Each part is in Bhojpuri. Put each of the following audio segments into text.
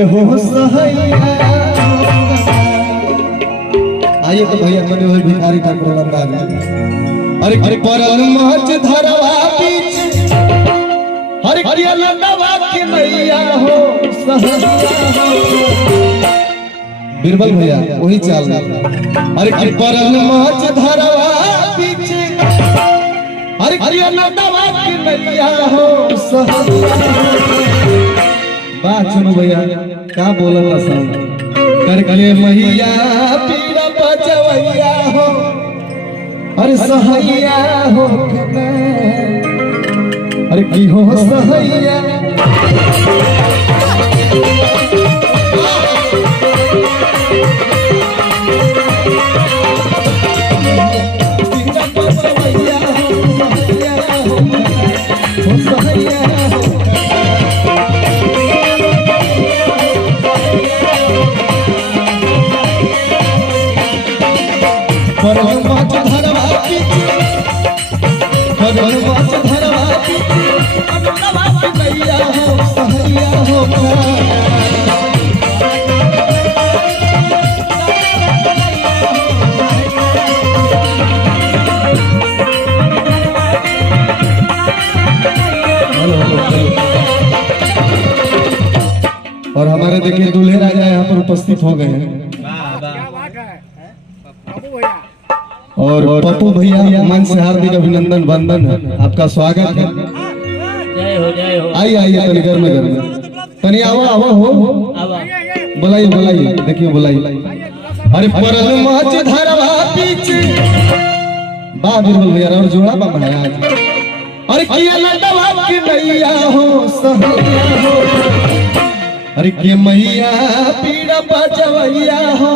के हो सहैया। आइए तो भैया बने हुए भिखारी ठाकुर लंबाग। अरे परल मच धरवा बीच हर किया लंबा के नैया हो सहैया। बीरबल भैया वही चाल। अरे परल मच धरवा बीच हर किया लंबा के नैया हो सहैया। बात सुनो भैया का बोलला सब कर के मैया पीड़ा बचवैया हो। अरे सहैया हो अरे की हो सहैया। और हमारे देखिए दूल्हे राजा यहाँ पर उपस्थित हो गए हैं। और पप्पू भैया मन से हार्दिक अभिनंदन वंदन है, आपका स्वागत है। आइए आइए तनी घर में तनी आओ आओ हो बुलाइए बुलाइए देखिए बुलाइए। अरे परल मच धरवा बीच बा बीरबल भैया और जोड़ा बा महाराज। अरे किया लंडवा के नैया हो सहैया हो। अरे के मैया पीड़ा बचवैया हो।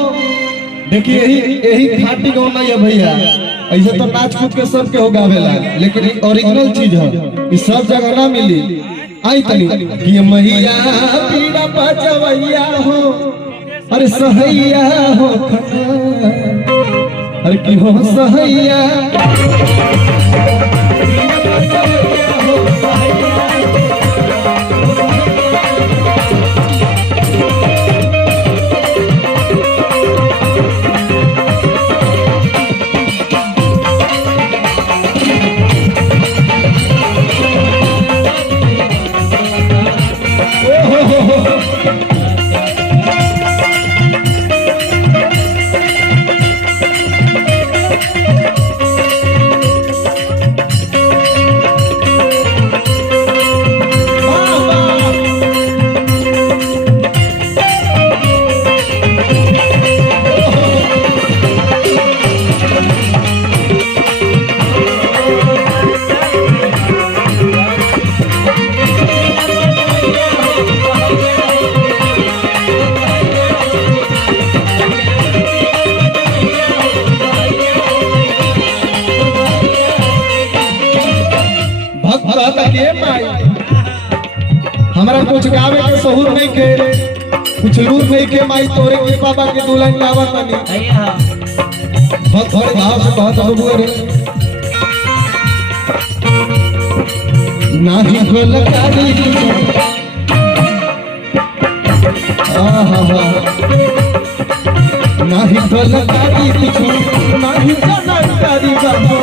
देखिए यही खाटी गाना है भैया। ऐसे तो नाच कूद के सब के हो गावेला लेकिन ओरिजिनल चीज है ये सब जगह ना मिली। आई तनी कि मैया पीड़ा बचवैया हो। अरे सहैया हो अरे की हो सहैया। हमारा कुछ गावे के सहूर नहीं के कुछ लूर नहीं के माई तोरे के बाबा के दुल्हन गावा तनी बहुत बड़े भाव से बहुत अनुभव रे। नाही गोलकारी नाही गोलकारी कुछ नाही जानकारी बाबू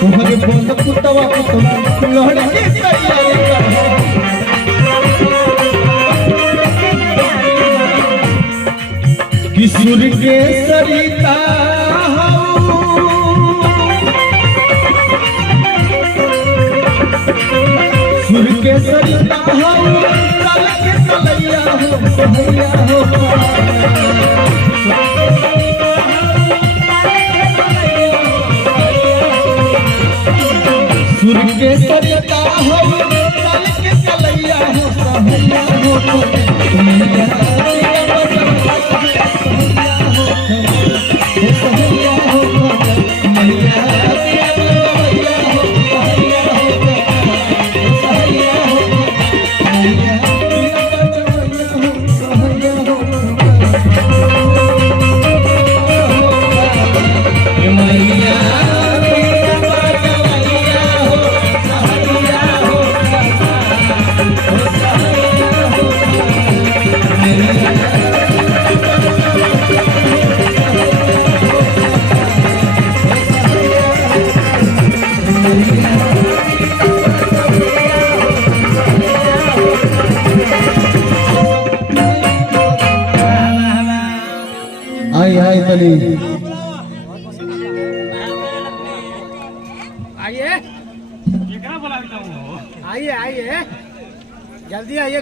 तुम्हारे बोल कुत्तवा कुत्तवा लहड़ के तैयारी कर। किशोर के सरिता सुर के सरिता कल के सलैया हो सहैया हो। सुर के सरिता हो कल के सलैया हो सहैया हो। तनी आइए आइए आइए जल्दी आइए।